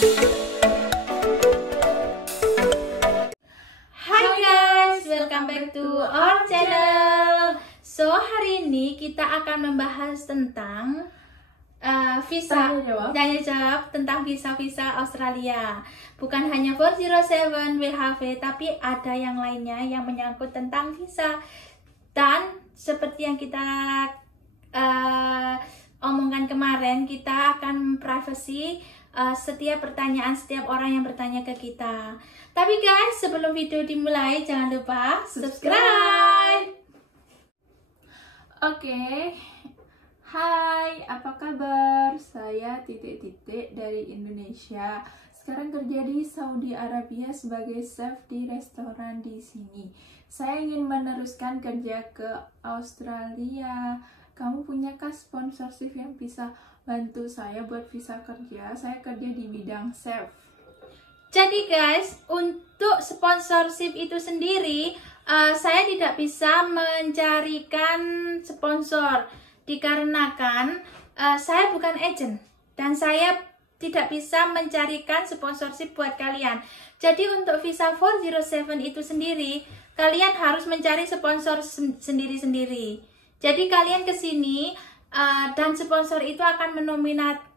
Hai guys, welcome back to our channel. So hari ini kita akan membahas tentang visa, tanya jawab tentang visa Australia. Bukan hanya 407 WHV, tapi ada yang lainnya yang menyangkut tentang visa. Dan seperti yang kita omongkan kemarin, kita akan privacy setiap pertanyaan setiap orang yang bertanya ke kita. Tapi guys, sebelum video dimulai, jangan lupa subscribe. Oke. Hai, apa kabar? Saya titik-titik dari Indonesia. Sekarang kerja di Saudi Arabia sebagai chef di restoran di sini. Saya ingin meneruskan kerja ke Australia. Kamu punyakah sponsorship yang bisa bantu saya buat visa kerja? Saya kerja di bidang chef. Jadi guys, untuk sponsorship itu sendiri, saya tidak bisa mencarikan sponsor dikarenakan saya bukan agent dan saya tidak bisa mencarikan sponsorship buat kalian. Jadi untuk visa 407 itu sendiri, kalian harus mencari sponsor sendiri-sendiri. Jadi kalian ke sini dan sponsor itu akan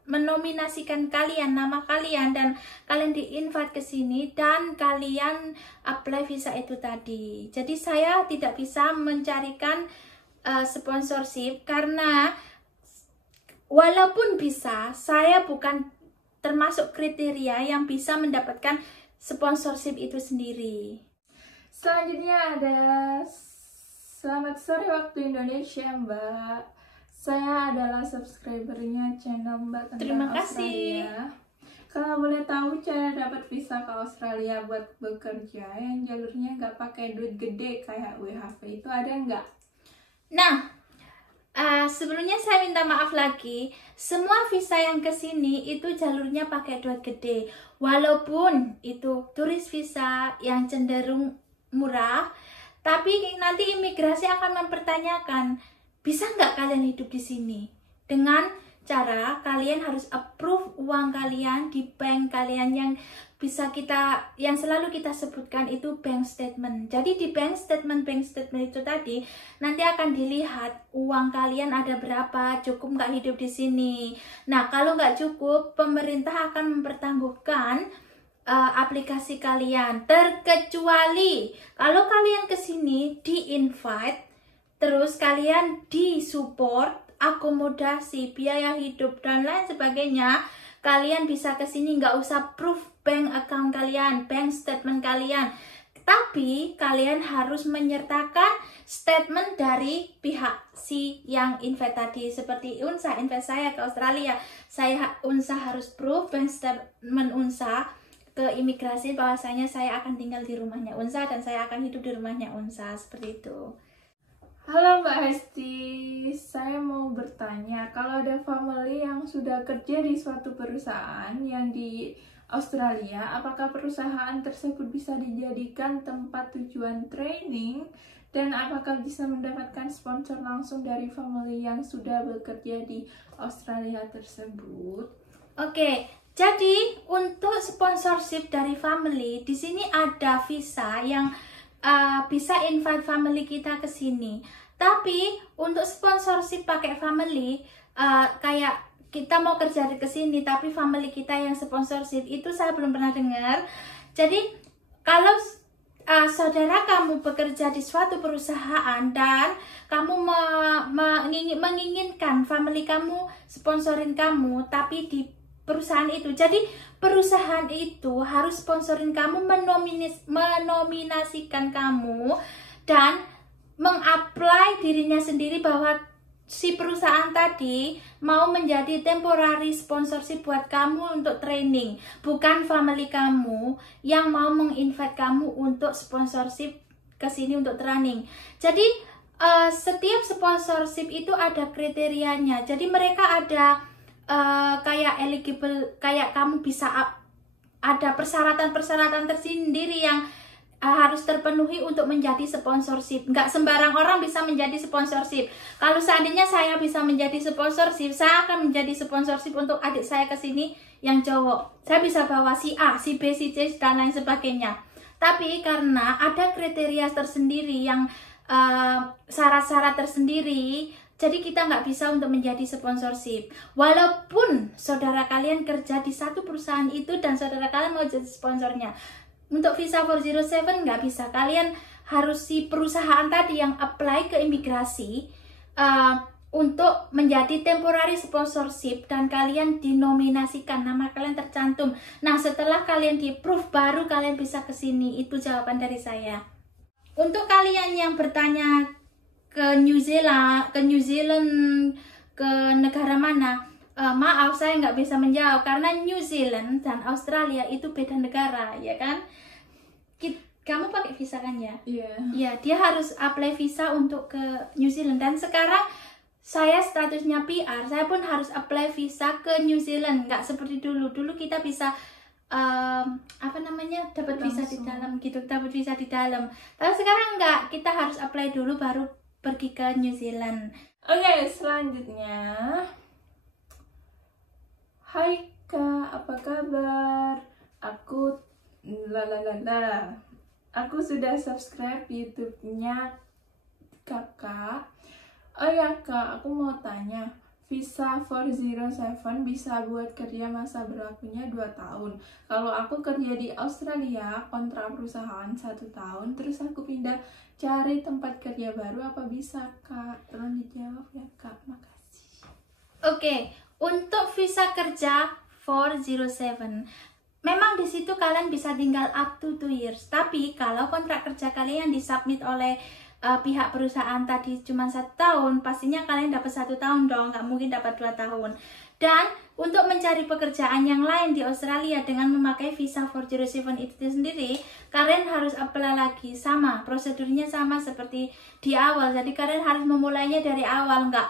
menominasikan kalian, nama kalian, dan kalian di-invite ke sini dan kalian apply visa itu tadi. Jadi saya tidak bisa mencarikan sponsorship karena walaupun bisa, saya bukan termasuk kriteria yang bisa mendapatkan sponsorship itu sendiri. Selanjutnya ada selamat sore waktu Indonesia, Mbak. Saya adalah subscribernya channel Mbak tentang Terima Australia. kasih. Kalau boleh tahu cara dapat visa ke Australia buat bekerja yang jalurnya nggak pakai duit gede kayak WHV itu ada nggak? Nah, sebelumnya saya minta maaf lagi. Semua visa yang kesini itu jalurnya pakai duit gede. Walaupun itu turis visa yang cenderung murah, tapi nanti imigrasi akan mempertanyakan, bisa nggak kalian hidup di sini? Dengan cara kalian harus approve uang kalian di bank kalian yang selalu kita sebutkan itu bank statement. Jadi di bank statement itu tadi nanti akan dilihat uang kalian ada berapa, cukup nggak hidup di sini. Nah kalau nggak cukup, pemerintah akan mempertanggungjawabkan aplikasi kalian, terkecuali kalau kalian kesini di-invite, terus kalian disupport, akomodasi, biaya hidup, dan lain sebagainya. Kalian bisa kesini nggak usah proof bank account kalian, bank statement kalian, tapi kalian harus menyertakan statement dari pihak si yang invite tadi. Seperti Unsa invite saya ke Australia, Unsa harus proof bank statement Unsa ke imigrasi bahwasanya saya akan tinggal di rumahnya Unsa dan saya akan hidup di rumahnya Unsa, seperti itu. Halo Mbak Hesti, saya mau bertanya, kalau ada family yang sudah kerja di suatu perusahaan yang di Australia, apakah perusahaan tersebut bisa dijadikan tempat tujuan training dan apakah bisa mendapatkan sponsor langsung dari family yang sudah bekerja di Australia tersebut? Oke, jadi untuk sponsorship dari family, di sini ada visa yang bisa invite family kita ke sini. Tapi untuk sponsorship pakai family, kayak kita mau kerja ke sini tapi family kita yang sponsorship, itu saya belum pernah dengar. Jadi kalau saudara kamu bekerja di suatu perusahaan dan kamu menginginkan family kamu sponsorin kamu, tapi di perusahaan itu, jadi perusahaan itu harus sponsorin kamu, menominasikan kamu dan mengapply dirinya sendiri bahwa si perusahaan tadi mau menjadi temporary sponsorship buat kamu untuk training, bukan family kamu yang mau menginvite kamu untuk sponsorship ke sini untuk training. Jadi setiap sponsorship itu ada kriterianya. Jadi mereka ada kayak eligible, kayak kamu bisa ada persyaratan-persyaratan tersendiri yang harus terpenuhi untuk menjadi sponsorship. Nggak sembarang orang bisa menjadi sponsorship. Kalau seandainya saya bisa menjadi sponsorship, saya akan menjadi sponsorship untuk adik saya ke sini yang cowok, saya bisa bawa si A, si B, si C, dan lain sebagainya. Tapi karena ada kriteria tersendiri yang syarat-syarat tersendiri, jadi kita nggak bisa untuk menjadi sponsorship. Walaupun saudara kalian kerja di satu perusahaan itu dan saudara kalian mau jadi sponsornya. Untuk visa 407 nggak bisa. Kalian harus si perusahaan tadi yang apply ke imigrasi untuk menjadi temporary sponsorship dan kalian dinominasikan, nama kalian tercantum. Nah, setelah kalian di-approve baru kalian bisa ke sini. Itu jawaban dari saya. Untuk kalian yang bertanya ke New Zealand, ke negara mana, maaf saya nggak bisa menjawab karena New Zealand dan Australia itu beda negara, ya kan? Kamu pakai visa kan ya? Iya. Iya, dia harus apply visa untuk ke New Zealand. Dan sekarang saya statusnya PR, saya pun harus apply visa ke New Zealand. Nggak seperti dulu. Dulu kita bisa dapat visa di dalam gitu, dapat visa di dalam. Tapi sekarang nggak, kita harus apply dulu baru pergi ke New Zealand. Oke, selanjutnya. Hai Kak, apa kabar? Aku Aku sudah subscribe YouTube-nya Kakak. Oh ya Kak, aku mau tanya, visa 407 bisa buat kerja masa berlakunya 2 tahun. Kalau aku kerja di Australia, kontrak perusahaan 1 tahun, terus aku pindah cari tempat kerja baru, apa bisa Kak? Tolong dijawab ya Kak, makasih. Oke, untuk visa kerja 407, memang di situ kalian bisa tinggal up to 2 years. Tapi kalau kontrak kerja kalian yang disubmit oleh pihak perusahaan tadi cuma 1 tahun, pastinya kalian dapat 1 tahun dong, nggak mungkin dapat 2 tahun. Dan untuk mencari pekerjaan yang lain di Australia dengan memakai visa 407 itu sendiri, kalian harus apply lagi, sama prosedurnya sama seperti di awal. Jadi kalian harus memulainya dari awal, nggak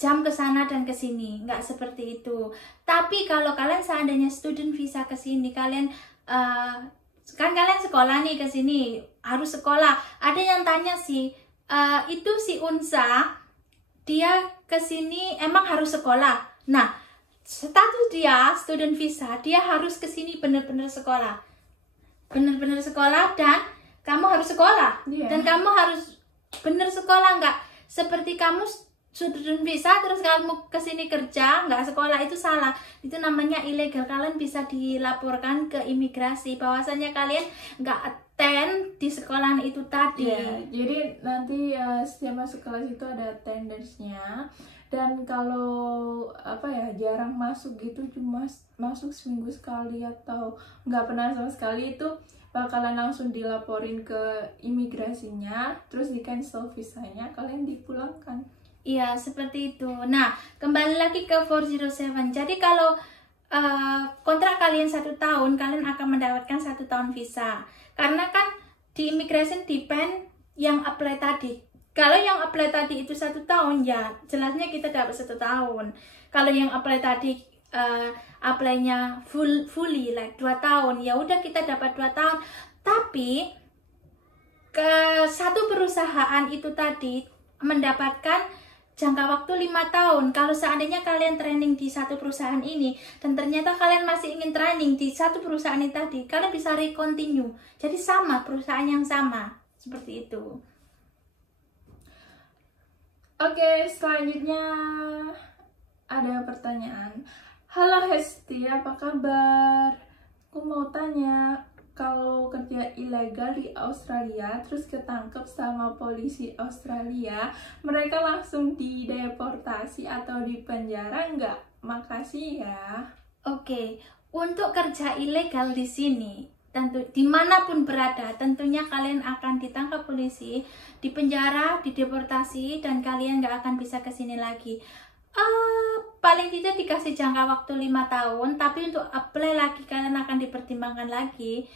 jam ke sana dan ke sini, nggak seperti itu. Tapi kalau kalian seandainya student visa ke sini, kalian kan kalian sekolah nih ke sini, harus sekolah. Ada yang tanya sih, itu si Unsa dia ke sini emang harus sekolah. Nah, status dia student visa, dia harus ke sini benar-benar sekolah. Benar-benar sekolah dan kamu harus sekolah. Dan kamu harus benar sekolah, nggak seperti kamu student visa terus kamu kesini kerja nggak sekolah, itu salah. Itu namanya ilegal. Kalian bisa dilaporkan ke imigrasi bahwasanya kalian nggak attend di sekolahan itu tadi. Jadi nanti setiap masuk kelas itu ada attendersnya. Dan kalau jarang masuk gitu, cuma masuk seminggu sekali atau nggak pernah sama sekali, itu bakalan langsung dilaporin ke imigrasinya, terus di cancel visanya, kalian dipulangkan. Iya, seperti itu. Nah, kembali lagi ke 407. Jadi kalau kontrak kalian 1 tahun, kalian akan mendapatkan 1 tahun visa. Karena kan di immigration depend yang apply tadi. Kalau yang apply tadi itu 1 tahun, ya jelasnya kita dapat 1 tahun. Kalau yang apply tadi apply-nya fully like 2 tahun, ya udah kita dapat 2 tahun. Tapi ke satu perusahaan itu tadi mendapatkan jangka waktu 5 tahun. Kalau seandainya kalian training di satu perusahaan ini dan ternyata kalian masih ingin training di satu perusahaan ini tadi, kalian bisa recontinue. Jadi sama, perusahaan yang sama. Seperti itu. Oke, selanjutnya ada pertanyaan. Halo Hesti, apa kabar? Aku mau tanya, kalau kerja ilegal di Australia terus ketangkep sama polisi Australia, mereka langsung dideportasi atau dipenjara nggak? Makasih ya. Oke, untuk kerja ilegal di sini, tentu dimanapun berada, tentunya kalian akan ditangkap polisi, dipenjara, dideportasi, dan kalian nggak akan bisa kesini lagi. Paling tidak dikasih jangka waktu 5 tahun, tapi untuk apply lagi kalian akan dipertimbangkan lagi.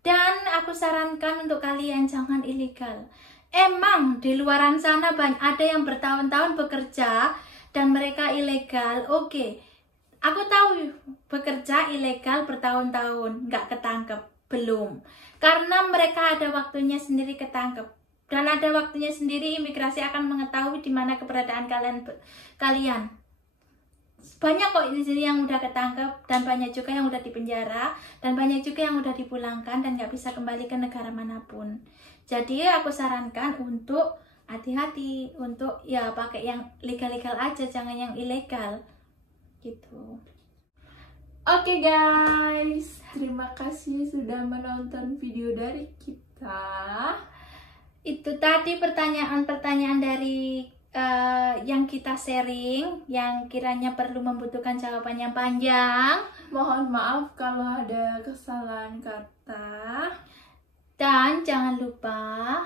Dan aku sarankan untuk kalian jangan ilegal. Emang di luaran sana ada yang bertahun-tahun bekerja dan mereka ilegal. Oke, aku tahu bekerja ilegal bertahun-tahun nggak ketangkep, belum. Karena mereka ada waktunya sendiri ketangkep. Dan ada waktunya sendiri imigrasi akan mengetahui di mana keberadaan kalian. banyak kok di sini yang udah ketangkep, dan banyak juga yang udah dipenjara, dan banyak juga yang udah dipulangkan dan nggak bisa kembali ke negara manapun. Jadi aku sarankan untuk hati-hati, untuk ya pakai yang legal-legal aja, jangan yang ilegal gitu. Oke guys, terima kasih sudah menonton video dari kita. Itu tadi pertanyaan-pertanyaan dari yang kita sharing, yang kiranya perlu membutuhkan jawaban yang panjang. Mohon maaf kalau ada kesalahan kata. Dan jangan lupa